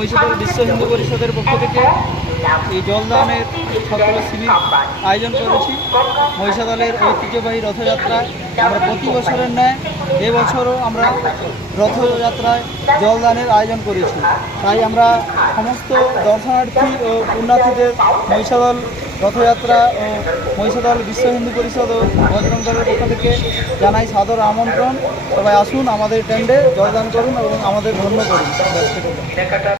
মহিষাদল বিশ্ব হিন্দু পরিষদের পক্ষ থেকে এই জলদানের ছাত্র শিবির আয়োজন করেছি। মহিষাদলের ঐতিহ্যবাহী রথযাত্রায় আমরা প্রতি বছরের ন্যায় এবছরও আমরা রথযাত্রায় জলদানের আয়োজন করেছি। তাই আমরা সমস্ত দর্শনার্থী ও পুণ্যার্থীদের মহিষাদল রথযাত্রা ও মহিষাদল বিশ্ব হিন্দু পরিষদ ও বজরং দলের পক্ষ থেকে জানাই সাদর আমন্ত্রণ। সবাই আসুন, আমাদের টেন্ডে জলদান করুন এবং আমাদের ধন্য করুন।